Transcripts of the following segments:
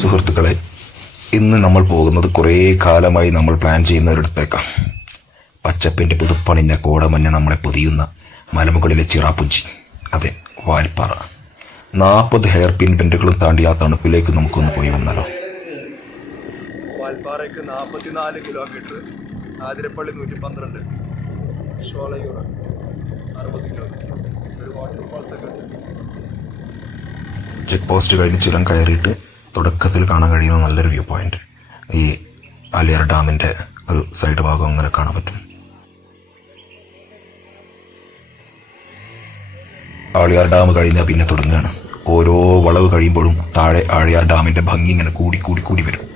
സുഹൃത്തുക്കളെ, ഇന്ന് നമ്മൾ പോകുന്നത് കുറേ കാലമായി നമ്മൾ പ്ലാൻ ചെയ്യുന്ന ഒരിടത്തേക്കാണ്. പച്ചപ്പിന്റെ പുതുപ്പണിഞ്ഞ കോടമഞ്ഞ നമ്മളെ പൊതിയുന്ന മലമുകളിലെ ചിറാപ്പുഞ്ചി, അതെ, വാൽപ്പാറ. 40 ഹെയർ പിൻ ബെൻഡുകളും താണ്ടി ആ തണുപ്പിലേക്ക് നമുക്കൊന്ന് പോയി വന്നാലോ. വാൽപ്പാറയ്ക്ക് 44 കിലോമീറ്റർ, ആതിരപ്പള്ളി 112, ഷോളയൂർ 60 കിലോമീറ്റർ, ഒരു വാട്ടർഫാൾസ് ഒക്കെ ഉണ്ട്. ചെക്ക് പോസ്റ്റ് കഴിഞ്ഞ് ചുരം കയറിയിട്ട് തുടക്കത്തിൽ കാണാൻ കഴിയുന്ന നല്ലൊരു വ്യൂ പോയിന്റ് ഈ ആലിയാർ ഡാമിന്റെ ഒരു സൈഡ് ഭാഗം അങ്ങനെ കാണാൻ പറ്റും. ആളിയാർ ഡാം കഴിഞ്ഞാൽ പിന്നെ തുടങ്ങുകയാണ്. ഓരോ വളവ് കഴിയുമ്പോഴും താഴെ ആളിയാർ ഡാമിന്റെ ഭംഗി ഇങ്ങനെ കൂടി കൂടി കൂടി വരും.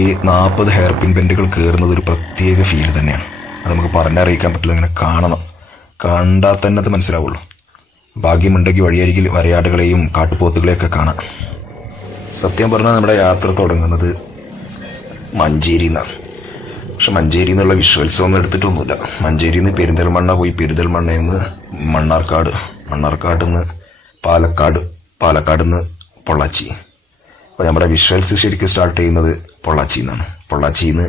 ഈ 40 ഹെയർ പിൻ ബെൻഡുകൾ കയറുന്നത് ഒരു പ്രത്യേക ഫീൽ തന്നെയാണ്. അത് നമുക്ക് പറഞ്ഞറിയിക്കാൻ പറ്റില്ല, ഇങ്ങനെ കാണണം, കണ്ടാൽ തന്നെ അത് മനസ്സിലാവുള്ളൂ. ഭാഗ്യമുണ്ടെങ്കിൽ വഴിയരികിൽ വരയാടുകളെയും കാട്ടുപോത്തുകളെയൊക്കെ കാണാം. സത്യം പറഞ്ഞാൽ നമ്മുടെ യാത്ര തുടങ്ങുന്നത് മഞ്ചേരിയിൽ നിന്നാണ്. പക്ഷെ മഞ്ചേരി എന്നുള്ള വിഷ്വൽസ് ഒന്നും എടുത്തിട്ടൊന്നുമില്ല. മഞ്ചേരിയിൽ നിന്ന് പെരിന്തൽമണ്ണ പോയി, പെരിന്തൽമണ്ണയിൽ നിന്ന് മണ്ണാർക്കാട്, മണ്ണാർക്കാട് നിന്ന് പാലക്കാട്, പാലക്കാട് നിന്ന് പൊള്ളാച്ചി. അപ്പോൾ നമ്മുടെ വിഷ്വൽസ് ശരിക്കും സ്റ്റാർട്ട് ചെയ്യുന്നത് പൊള്ളാച്ചിയിൽ നിന്നാണ്. പൊള്ളാച്ചിയിൽ നിന്ന്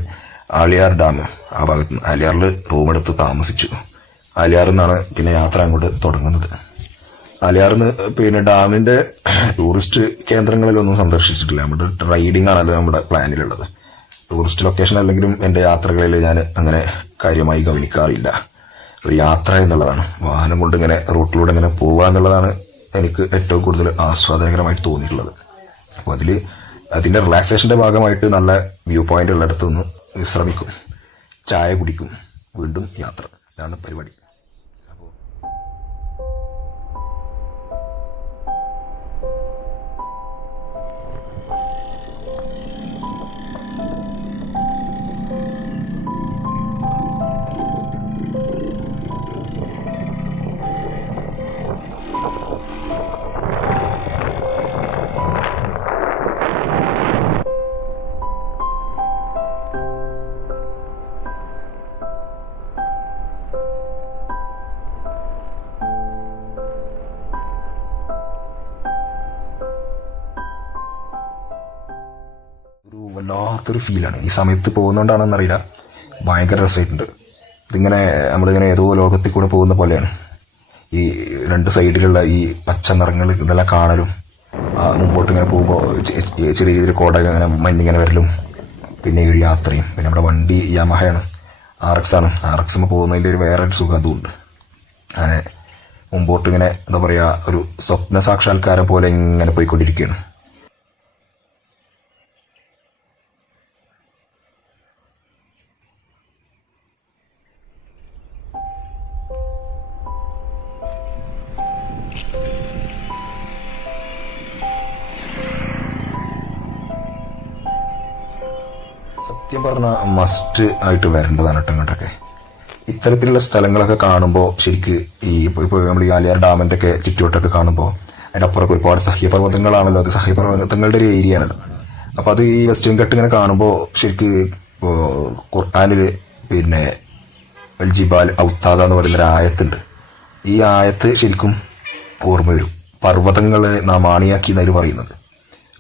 ആലിയാർ ഡാം, ആ ഭാഗത്ത് നിന്ന് ആലിയാറിൽ റൂമെടുത്ത് താമസിച്ചു. ആലിയാറിൽ നിന്നാണ് പിന്നെ യാത്ര അങ്ങോട്ട് തുടങ്ങുന്നത്. ആലിയാറിന്ന് പിന്നെ ഡാമിന്റെ ടൂറിസ്റ്റ് കേന്ദ്രങ്ങളിലൊന്നും സന്ദർശിച്ചിട്ടില്ല. നമ്മുടെ റൈഡിംഗ് ആണല്ലോ നമ്മുടെ പ്ലാനിലുള്ളത്. ടൂറിസ്റ്റ് ലൊക്കേഷൻ അല്ലെങ്കിലും എൻ്റെ യാത്രകളിൽ ഞാൻ അങ്ങനെ കാര്യമായി ഗവനിക്കാറില്ല. ഒരു യാത്ര എന്നുള്ളതാണ്, വാഹനം കൊണ്ട് ഇങ്ങനെ റൂട്ടിലൂടെ ഇങ്ങനെ പോവുക എന്നുള്ളതാണ് എനിക്ക് ഏറ്റവും കൂടുതൽ ആസ്വാദനകരമായിട്ട് തോന്നിയിട്ടുള്ളത്. അപ്പോൾ അതിന്റെ റിലാക്സേഷന്റെ ഭാഗമായിട്ട് നല്ല വ്യൂ പോയിന്റ് ഉള്ളിടത്ത് നിന്ന് വിശ്രമിക്കും, ചായ കുടിക്കും, വീണ്ടും യാത്ര. ഇതാണ് പരിപാടി. വല്ലാത്തൊരു ഫീലാണ്. ഈ സമയത്ത് പോകുന്നോണ്ടാണെന്നറിയില്ല, ഭയങ്കര രസമായിട്ടുണ്ട്. ഇതിങ്ങനെ നമ്മളിങ്ങനെ ഏതോ ലോകത്തിൽ കൂടെ പോകുന്ന പോലെയാണ്. ഈ രണ്ട് സൈഡിലുള്ള ഈ പച്ച നിറങ്ങൾ ഇതെല്ലാം കാണലും, മുമ്പോട്ട് ഇങ്ങനെ പോകുമ്പോൾ ചെറിയ രീതിയിൽ കോട ഇങ്ങനെ മഞ്ഞിങ്ങനെ വരലും, പിന്നെ ഈ ഒരു യാത്രയും. പിന്നെ നമ്മുടെ വണ്ടി യമഹയാണ്, RX ആണ്. RX പോകുന്നതിൻ്റെ ഒരു വേറൊരു സുഖം അതുമുണ്ട്. അങ്ങനെ മുമ്പോട്ട് ഇങ്ങനെ എന്താ പറയുക, ഒരു സ്വപ്ന സാക്ഷാത്കാരം പോലെ ഇങ്ങനെ പോയിക്കൊണ്ടിരിക്കുകയാണ്. സത്യം പറഞ്ഞാൽ മസ്റ്റ് ആയിട്ട് വരേണ്ടതാണ് കേട്ടോ ഇങ്ങോട്ടൊക്കെ. ഇത്തരത്തിലുള്ള സ്ഥലങ്ങളൊക്കെ കാണുമ്പോൾ ശരിക്ക് ഇപ്പോൾ നമ്മൾ ഈ ആലിയാർ ഡാമിന്റെ ഒക്കെ ചുറ്റുവട്ടൊക്കെ കാണുമ്പോൾ അതിന്റെ അപ്പുറമൊക്കെ ഒരുപാട് സഹ്യപർവ്വതങ്ങളാണല്ലോ. അത് സഹ്യപർവ്വതങ്ങളുടെ ഒരു ഏരിയ ആണല്ലോ. അപ്പൊ അത് ഈ വെസ്റ്റേൺ ഘട്ട് ഇങ്ങനെ കാണുമ്പോൾ ശരിക്ക് ഖുർആനില് പിന്നെ അൽ ജിബാൽ ഔത്താദ എന്ന് പറയുന്ന ഒരു ആയത്തുണ്ട്. ഈ ആയത്ത് ശരിക്കും ഓർമ്മ വരും. പർവ്വതങ്ങളെ നാം ആണിയാക്കി എന്നതിൽ പറയുന്നത്.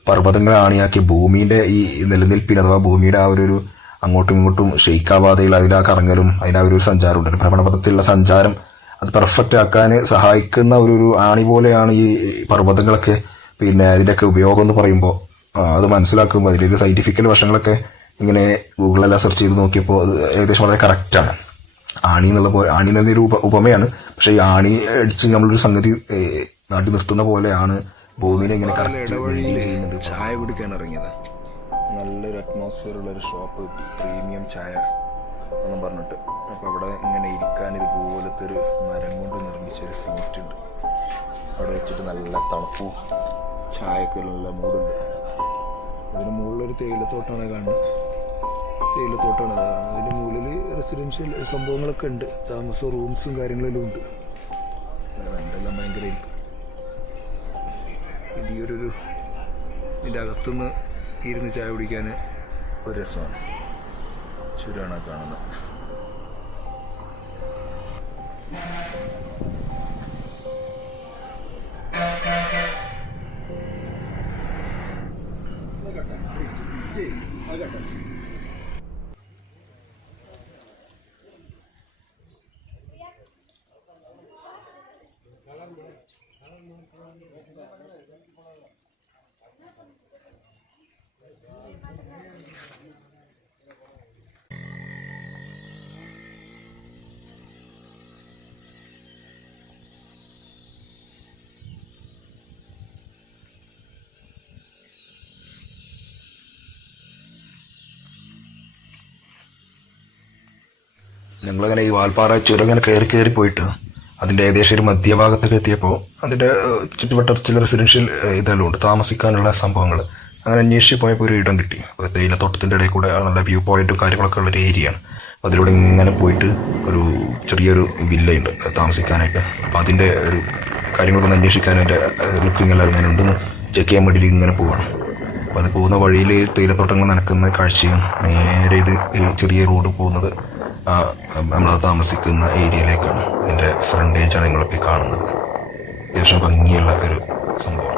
പർവ്വതങ്ങളെ ആണിയാക്കി ഭൂമിയുടെ ഈ നിലനിൽപ്പിന്, അഥവാ ഭൂമിയുടെ ആ ഒരു അങ്ങോട്ടും ഇങ്ങോട്ടും ഷെയ്ക്കാവാതെയുള്ള അതിൻ്റെ ആ കറങ്ങലും അതിൻ്റെ ആ ഒരു സഞ്ചാരം ഉണ്ട്, ഭ്രമണപഥത്തിലുള്ള സഞ്ചാരം, അത് പെർഫെക്റ്റ് ആക്കാൻ സഹായിക്കുന്ന ഒരു ആണി പോലെയാണ് ഈ പർവ്വതങ്ങളൊക്കെ. പിന്നെ അതിൻ്റെയൊക്കെ ഉപയോഗം എന്ന് പറയുമ്പോൾ അത് മനസ്സിലാക്കുമ്പോൾ അതിലൊരു സയന്റിഫിക്കൽ വശങ്ങളൊക്കെ ഇങ്ങനെ ഗൂഗിളെല്ലാം സെർച്ച് ചെയ്ത് നോക്കിയപ്പോൾ അത് ഏകദേശം വളരെ കറക്റ്റാണ്. ആണി എന്നുള്ള ഒരു ഉപമയാണ്. പക്ഷെ ഈ ആണി അടിച്ച് നമ്മളൊരു സംഗതി നാട്ടി നിർത്തുന്ന പോലെയാണ് ഭൂമിനെ ഇങ്ങനെ കറക്റ്റ് ചെയ്യുന്നുണ്ട്. ചായ കുടിക്കാൻ ഇറങ്ങിയത്, നല്ലൊരു അറ്റ്മോസ്ഫിയർ ഉള്ള ഒരു ഷോപ്പ് കിട്ടി, പ്രീമിയം ചായ എന്നും പറഞ്ഞിട്ട്. അപ്പൊ അവിടെ ഇങ്ങനെ ഇരിക്കാൻ ഇതുപോലത്തെ ഒരു മരം കൊണ്ട് നിർമ്മിച്ചൊരു സീറ്റ് ഉണ്ട്. അവിടെ വെച്ചിട്ട് നല്ല തണുപ്പും ചായക്ക് നല്ല മൂടുണ്ട്. അതിന് മുകളിലൊരു തേയിലത്തോട്ടമാണ് കാണുന്നത്. തേയിലത്തോട്ടമാണ്. അതിന് മുകളിൽ റെസിഡൻഷ്യൽ സംഭവങ്ങളൊക്കെ ഉണ്ട്, താമസ റൂംസും കാര്യങ്ങളെല്ലാം ഉണ്ട്. റെൻ്റെല്ലാം ഭയങ്കരമായിരിക്കും. ഇതിൻ്റെ അകത്തുനിന്ന് ഇരുന്ന് ചായ കുടിക്കാൻ ഒരു രസമാണ്. ചുരാണ് കാണുന്നത്. ഞങ്ങളങ്ങനെ ഈ വാൽപ്പാറ ചുരം ഇങ്ങനെ കയറി പോയിട്ട് അതിന്റെ ഏകദേശം ഒരു മധ്യഭാഗത്തൊക്കെ എത്തിയപ്പോൾ അതിന്റെ ചുറ്റുവട്ടത്ത് ചില റെസിഡൻഷ്യൽ ഇതെല്ലാം ഉണ്ട്, താമസിക്കാനുള്ള സംഭവങ്ങൾ. അങ്ങനെ അന്വേഷിച്ച് പോയപ്പോൾ ഒരു ഇടം കിട്ടി. തേയിലത്തോട്ടത്തിന്റെ ഇടയിൽ കൂടെ നല്ല വ്യൂ പോയിന്റും കാര്യങ്ങളൊക്കെ ഉള്ള ഒരു ഏരിയയാണ്. അതിലൂടെ ഇങ്ങനെ പോയിട്ട് ഒരു ചെറിയൊരു വില്ലയുണ്ട് താമസിക്കാനായിട്ട്. അപ്പൊ അതിന്റെ ഒരു കാര്യങ്ങളൊക്കെ അന്വേഷിക്കാനും അതിന്റെ ലുക്കിംഗ് എല്ലാം ഇങ്ങനെ ഉണ്ടെന്ന് ചെക്ക് ചെയ്യാൻ വേണ്ടിയിട്ട് ഇങ്ങനെ പോവാണ്. അപ്പൊ അത് പോകുന്ന വഴിയിൽ തേയിലത്തോട്ടങ്ങൾ നനക്കുന്ന കാഴ്ചയും നേരെ ഇത് ചെറിയ റോഡ് പോകുന്നത് നമ്മൾ താമസിക്കുന്ന ഏരിയയിലേക്കാണ്. ഇതിന്റെ ഫ്രണ്ടേജാണ് നിങ്ങളൊക്കെ കാണുന്നത്. അത്യാവശ്യം ഭംഗിയുള്ള ഒരു സംഭവമാണ്.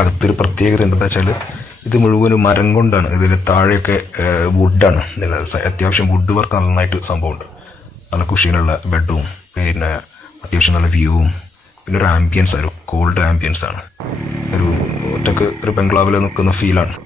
അകത്തൊരു പ്രത്യേകത എന്താ വെച്ചാൽ ഇത് മുഴുവനും മരം കൊണ്ടാണ്. ഇതിന് താഴെയൊക്കെ വുഡാണ്. അത്യാവശ്യം വുഡ് വർക്ക് നന്നായിട്ട് സംഭവമുണ്ട്. നല്ല കുഷീനുള്ള ബെഡും പിന്നെ അത്യാവശ്യം നല്ല വ്യൂവും പിന്നെ ഒരു ആംബിയൻസ് ആണ്, കോൾഡ് ആംബിയൻസ് ആണ്. ഒരു ഒറ്റക്ക് ഒരു ബംഗ്ലാവിൽ നിൽക്കുന്ന ഫീലാണ്.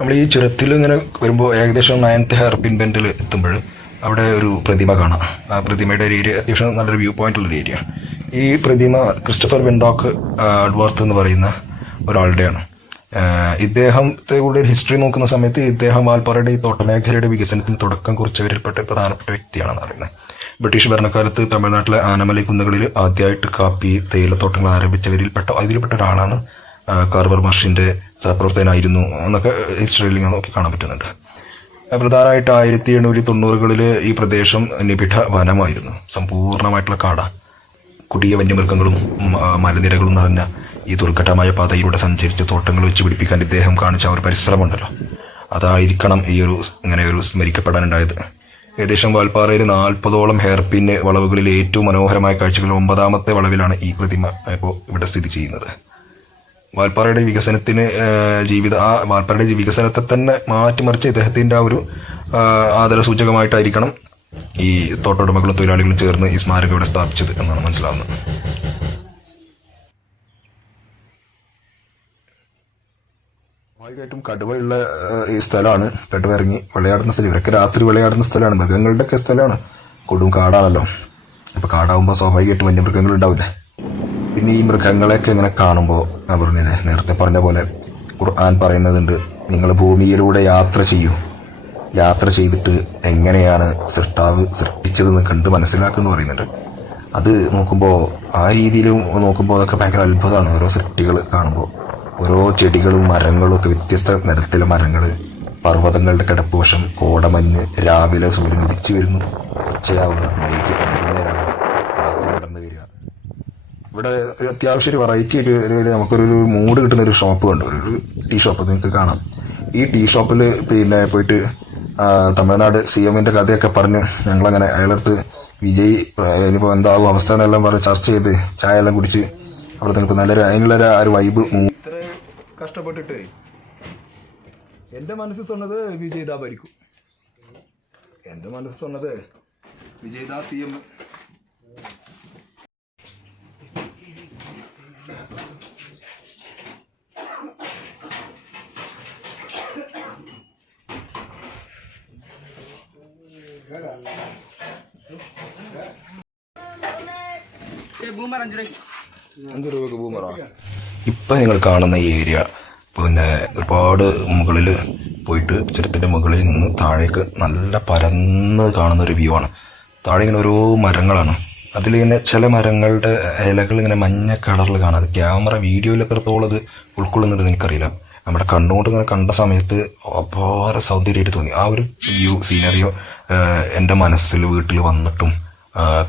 നമ്മൾ ഈ ചുരത്തിൽ ഇങ്ങനെ വരുമ്പോൾ ഏകദേശം 9th ഹെയർപിൻ ബെൻഡിൽ എത്തുമ്പോൾ അവിടെ ഒരു പ്രതിമ കാണാം. ആ പ്രതിമയുടെ ഒരു ഏരിയ അത്യാവശ്യം നല്ലൊരു വ്യൂ പോയിന്റ് ഉള്ളൊരു ഏരിയ. ഈ പ്രതിമ ക്രിസ്റ്റഫർ വെൻഡോക്ക് അഡ്വർത്ത് എന്ന് പറയുന്ന ഒരാളുടെയാണ്. ഇദ്ദേഹത്തെ കൂടെ ഒരു ഹിസ്റ്ററി നോക്കുന്ന സമയത്ത് ഇദ്ദേഹം വാൽപ്പാറയുടെ ഈ തോട്ടമേഖലയുടെ വികസനത്തിന് തുടക്കം കുറിച്ചവരിൽപ്പെട്ട പ്രധാനപ്പെട്ട വ്യക്തിയാണെന്ന് പറയുന്നത്. ബ്രിട്ടീഷ് ഭരണകാലത്ത് തമിഴ്നാട്ടിലെ ആനമലൈ കുന്നുകളിൽ ആദ്യമായിട്ട് കാപ്പി തേയിലത്തോട്ടങ്ങൾ ആരംഭിച്ചവരിൽപ്പെട്ട അതിൽപ്പെട്ട ഒരാളാണ്. കാർവർ മാർഷിന്റെ സഹപ്രവർത്തകനായിരുന്നു എന്നൊക്കെ ഹിസ്റ്ററിയിൽ നോക്കി കാണാൻ പറ്റുന്നുണ്ട്. പ്രധാനമായിട്ട് 1890-കളിൽ ഈ പ്രദേശം നിബിഡ വനമായിരുന്നു. സമ്പൂർണമായിട്ടുള്ള കാട, കുടിയ വന്യമൃഗങ്ങളും മലനിരകളും നിറഞ്ഞ ഈ ദുർഘടമായ പാതയിലൂടെ സഞ്ചരിച്ച് തോട്ടങ്ങൾ വെച്ച് പിടിപ്പിക്കാൻ ഇദ്ദേഹം കാണിച്ച ഒരു പരിശ്രമമുണ്ടല്ലോ, അതായിരിക്കണം ഈ ഒരു ഇങ്ങനെ ഒരു സ്മരിക്കപ്പെടാനുണ്ടായത്. ഏകദേശം വാൽപ്പാറയിൽ 40ഓളം ഹെയർപിൻ വളവുകളിൽ ഏറ്റവും മനോഹരമായ കാഴ്ചകൾ 9ാമത്തെ വളവിലാണ് ഈ പ്രതിമ ഇപ്പോൾ ഇവിടെ സ്ഥിതി ചെയ്യുന്നത്. വാൽപ്പാറയുടെ വികസനത്തിന് വാൽപ്പാറയുടെ വികസനത്തെ തന്നെ മാറ്റിമറിച്ച് ഇദ്ദേഹത്തിന്റെ ആ ഒരു ആദര സൂചകമായിട്ടായിരിക്കണം ഈ തോട്ടുടമകളും തൊഴിലാളികളും ചേർന്ന് ഈ സ്മാരകം ഇവിടെ സ്ഥാപിച്ചത് എന്നാണ് മനസ്സിലാവുന്നത്. സ്വാഭാവികമായിട്ടും കടുവയുള്ള ഈ സ്ഥലമാണ്, കടുവ ഇറങ്ങി വിളയാടുന്ന സ്ഥലം, ഇവരൊക്കെ രാത്രി വിളയാടുന്ന സ്ഥലമാണ്, മൃഗങ്ങളുടെ ഒക്കെ സ്ഥലമാണ്. കൊടും കാടാണല്ലോ. അപ്പൊ കാടാവുമ്പോൾ സ്വാഭാവികമായിട്ടും വന്യമൃഗങ്ങൾ ഉണ്ടാവില്ലേ. പിന്നെ ഈ മൃഗങ്ങളെയൊക്കെ ഇങ്ങനെ കാണുമ്പോൾ ഞാൻ പറഞ്ഞില്ലേ, നേരത്തെ പറഞ്ഞ പോലെ ഖുർആൻ പറയുന്നതുണ്ട്, നിങ്ങൾ ഭൂമിയിലൂടെ യാത്ര ചെയ്യൂ, യാത്ര ചെയ്തിട്ട് എങ്ങനെയാണ് സൃഷ്ടാവ് സൃഷ്ടിച്ചതെന്ന് കണ്ട് മനസ്സിലാക്കുമെന്ന് പറയുന്നുണ്ട്. അത് നോക്കുമ്പോൾ ആ രീതിയിൽ നോക്കുമ്പോൾ അതൊക്കെ ഭയങ്കര അത്ഭുതമാണ്. ഓരോ സൃഷ്ടികൾ കാണുമ്പോൾ ഓരോ ചെടികളും മരങ്ങളും ഒക്കെ വ്യത്യസ്ത നിറത്തിലെ മരങ്ങൾ, പർവ്വതങ്ങളുടെ കിടപ്പുവശം, കോടമഞ്ഞ്, രാവിലെ സൂര്യൻ ഉദിച്ചു വരുന്നു, ഉച്ചയാവുക, വൈകുന്നേരമാവുക, രാത്രി കടന്നു വരിക. ഇവിടെ ഒരു അത്യാവശ്യം ഒരു വെറൈറ്റി ആയിട്ട് നമുക്കൊരു മൂഡ് കിട്ടുന്ന ഒരു ഷോപ്പ് കണ്ടു, ഒരു ടീ ഷോപ്പ് നിങ്ങൾക്ക് കാണാം. ഈ ടീ ഷോപ്പിൽ പിന്നെ പോയിട്ട് തമിഴ്നാട് CM-ന്റെ കഥയൊക്കെ പറഞ്ഞ് ഞങ്ങളങ്ങനെ അയാളടുത്ത് വിജയ് ഇനിയിപ്പോൾ എന്താകും അവസ്ഥ എന്നെല്ലാം പറഞ്ഞ് ചർച്ച ചെയ്ത് ചായ എല്ലാം കുടിച്ച് അവിടെ നിൽക്കും. നല്ലൊരു അതിനുള്ള ഒരു വൈബ്. ഇത്ര കഷ്ടപ്പെട്ടിട്ട് എന്റെ മനസ്സ് சொன்னது വിജയ് ദാ ഭരിക്കും. എന്റെ മനസ്സ് சொன்னது വിജയ് ദാ CM. ഇപ്പൊ നിങ്ങൾ കാണുന്ന ഈ ഏരിയ പിന്നെ ഒരുപാട് മുകളിൽ പോയിട്ട് ചുരത്തിന്റെ മുകളിൽ നിന്ന് താഴേക്ക് നല്ല പരന്ന് കാണുന്ന ഒരു വ്യൂ ആണ്. താഴെ ഇങ്ങനെ ഓരോ മരങ്ങളാണ്. അതിലിങ്ങനെ ചില മരങ്ങളുടെ ഇലകൾ ഇങ്ങനെ മഞ്ഞ കളറിൽ കാണാം. അത് ക്യാമറ വീഡിയോയിൽ എത്രത്തോളം അത് ഉൾക്കൊള്ളുന്നുണ്ടെന്ന് എനിക്കറിയില്ല. നമ്മുടെ കണ്ണുകൊണ്ട് ഇങ്ങനെ കണ്ട സമയത്ത് അപാര സൗന്ദര്യമായിട്ട് തോന്നി. ആ ഒരു വ്യൂ സീനറിയോ എന്റെ മനസ്സിൽ വീട്ടിൽ വന്നിട്ടും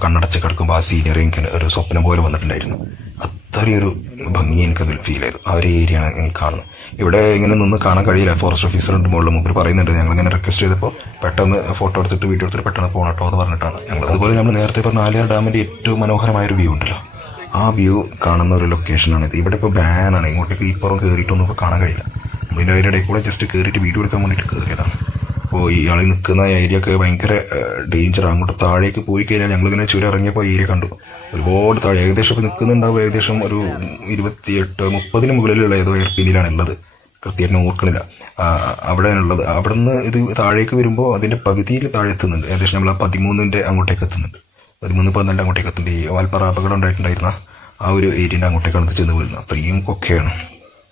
കണ്ണടച്ച് കിടക്കുമ്പോൾ ആ സീനറി എനിക്ക് ഒരു സ്വപ്നം പോലെ വന്നിട്ടുണ്ടായിരുന്നു. അത്രയൊരു ഭംഗി എനിക്കതിൽ ഫീൽ ചെയ്തു. ആ ഒരു ഏരിയ ആണ് എനിക്ക് കാണുന്നത്. ഇവിടെ ഇങ്ങനെ നിന്ന് കാണാൻ കഴിയില്ല. ഫോറസ്റ്റ് ഓഫീസറുണ്ട് മുകളിൽ, മുമ്പ് പറയുന്നുണ്ട്. ഞങ്ങളിങ്ങനെ റിക്വസ്റ്റ് ചെയ്തപ്പോൾ പെട്ടെന്ന് ഫോട്ടോ എടുത്തിട്ട് വീഡിയോ എടുത്തിട്ട് പെട്ടെന്ന് പോകണം കേട്ടോ എന്ന് പറഞ്ഞിട്ടാണ് ഞങ്ങൾ. അതുപോലെ നമ്മൾ നേരത്തെ പറഞ്ഞ ആലിയാർ ഡാമിന്റെ ഏറ്റവും മനോഹരമായൊരു വ്യൂ ഉണ്ടല്ലോ, ആ വ്യൂ കാണുന്ന ഒരു ലൊക്കേഷനാണിത്. ഇവിടെ ഇപ്പോൾ ബാനാണ്, ഇങ്ങോട്ടേക്ക് ഈ പുറം കയറിയിട്ടൊന്നും ഇപ്പോൾ കാണാൻ കഴിയില്ല. ഇതിൻ്റെ അതിനിടയിൽ കൂടെ ജസ്റ്റ് കയറിയിട്ട് വീഡിയോ എടുക്കാൻ വേണ്ടിയിട്ട് കയറിയതാണ്. അപ്പോൾ ഇയാൾ നിൽക്കുന്ന ഏരിയ ഒക്കെ ഭയങ്കര ഡേഞ്ചറാണ്. അങ്ങോട്ട് താഴേക്ക് പോയി കഴിഞ്ഞാൽ ഞങ്ങളിങ്ങനെ ചുരം ഇറങ്ങിയപ്പോൾ ഏരിയ കണ്ടു ഒരുപാട് താഴെ. ഏകദേശം ഇപ്പോൾ നിൽക്കുന്നുണ്ടാവും ഏകദേശം ഒരു 28-30 മുകളിലുള്ള ഏതോ എയർപിന്നിലാണ് ഉള്ളത്, കൃത്യമായിട്ട് ഓർക്കണില്ല. അവിടെയാണുള്ളത്. അവിടെ നിന്ന് ഇത് താഴേക്ക് വരുമ്പോൾ അതിന്റെ പകുതിയിൽ താഴെ എത്തുന്നുണ്ട്. ഏകദേശം നമ്മൾ ആ 13-ന്റെ അങ്ങോട്ടേക്ക് എത്തുന്നുണ്ട്, 13-14 അങ്ങോട്ടേക്ക് എത്തുന്നുണ്ട്. ഈ വാൽപ്പാറ അപകടം ഉണ്ടായിട്ടുണ്ടായിരുന്ന ആ ഒരു ഏരിയന്റെ അങ്ങോട്ടേക്കാണ് ചെന്ന് വീഴുന്നത്. അത്രയും കൊക്കയാണ്.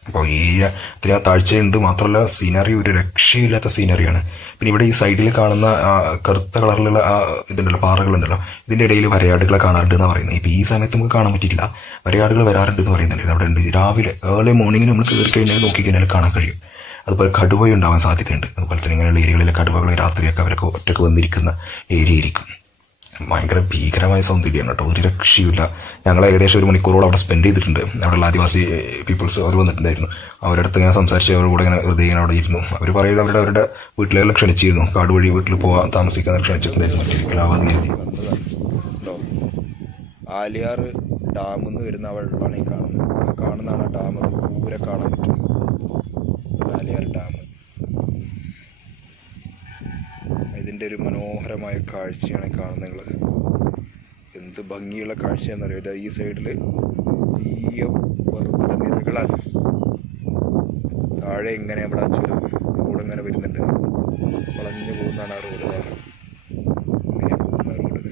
അപ്പോൾ ഈ ഇത്തിരി താഴ്ചയുണ്ട്. മാത്രമല്ല സീനറി ഒരു രക്ഷയില്ലാത്ത സീനറിയാണ്. പിന്നെ ഇവിടെ ഈ സൈഡിൽ കാണുന്ന കറുത്ത കളറിലുള്ള ഇതുണ്ടല്ലോ, പാറകളുണ്ടല്ലോ, ഇതിന്റെ ഇടയിൽ വരയാടുകളെ കാണാറുണ്ട് എന്നാണ് പറയുന്നത്. ഇപ്പൊ ഈ സമയത്ത് നമുക്ക് കാണാൻ പറ്റിയില്ല, വരയാടുകൾ വരാറുണ്ട് എന്ന് പറയുന്നുണ്ട്. അവിടെ ഉണ്ട്. രാവിലെ ഏർലി മോർണിംഗിൽ നമ്മൾ കയറി കഴിഞ്ഞാൽ നോക്കിക്കഴിഞ്ഞാൽ കാണാൻ കഴിയും. അതുപോലെ കടുവ ഉണ്ടാവാൻ സാധ്യതയുണ്ട്. അതുപോലെ തന്നെ ഇങ്ങനെയുള്ള ഏരിയകളിലെ കടുവകൾ രാത്രിയൊക്കെ അവരൊക്കെ ഒറ്റക്ക് വന്നിരിക്കുന്ന ഏരിയ ആയിരിക്കും. ഭയങ്കര ഭീകരമായ സൗന്ദര്യമാണ് കേട്ടോ, ഒരു രക്ഷയില്ല. ഞങ്ങൾ ഏകദേശം 1 മണിക്കൂറോളം അവിടെ സ്പെൻഡ് ചെയ്തിട്ടുണ്ട്. അവിടെയുള്ള ആദിവാസി പീപ്പിൾസ് അവർ വന്നിട്ടുണ്ടായിരുന്നു. അവരുടെ അടുത്ത് ഇങ്ങനെ സംസാരിച്ച് അവരുടെ കൂടെ ഇങ്ങനെ വെറുതെ ഇങ്ങനെ അവിടെ ഇരുന്നു. അവർ പറയുന്നത് അവരുടെ വീട്ടിലെല്ലാം ക്ഷണിച്ചിരുന്നു, കാട് വഴി വീട്ടിൽ പോകാൻ താമസിക്കാൻ ക്ഷണിച്ചിട്ടുണ്ടായിരുന്നു. ഒരിക്കലാവാന്ന് കരുതി. ആലിയാർ ഡാമിൽ നിന്ന് വരുന്ന വെള്ളമാണ് ഈ കാണുന്നത്. ആ കാണുന്നതാണ് ഡാം. ദൂരെ കാണാൻ പറ്റും ആലിയാർ ഡാം. ഇതിന്റെ ഒരു മനോഹരമായ കാഴ്ചയാണ് കാണുന്നത്. നിങ്ങൾ എന്ത് ഭംഗിയുള്ള കാഴ്ചയാണെന്നറിയോ. ഇത് ഈ സൈഡില് വലിയ പർവ്വത നിരകളാണ്. താഴെ ഇങ്ങനെ അവിടെ ചുരം റോഡ് ഇങ്ങനെ വരുന്നുണ്ട്. വളഞ്ഞു പോകുന്നതാണ് ആ റോഡ്. ഇങ്ങനെ പോകുന്ന റോഡ്.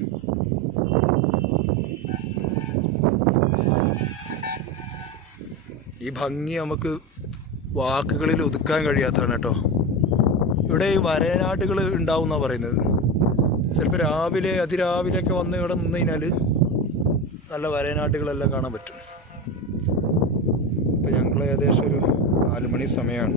ഈ ഭംഗി നമുക്ക് വാക്കുകളിൽ ഒതുക്കാൻ കഴിയാത്തതാണ് കേട്ടോ. ഇവിടെ ഈ വരനാടുകൾ ഉണ്ടാവും എന്നാണ് പറയുന്നത്. ചിലപ്പോൾ അതിരാവിലെയൊക്കെ വന്ന് ഇവിടെ നിന്ന് കഴിഞ്ഞാൽ നല്ല വരനാട്ടുകളെല്ലാം കാണാൻ പറ്റും. ഇപ്പം ഞങ്ങൾ ഏകദേശം ഒരു 4 മണി സമയമാണ്.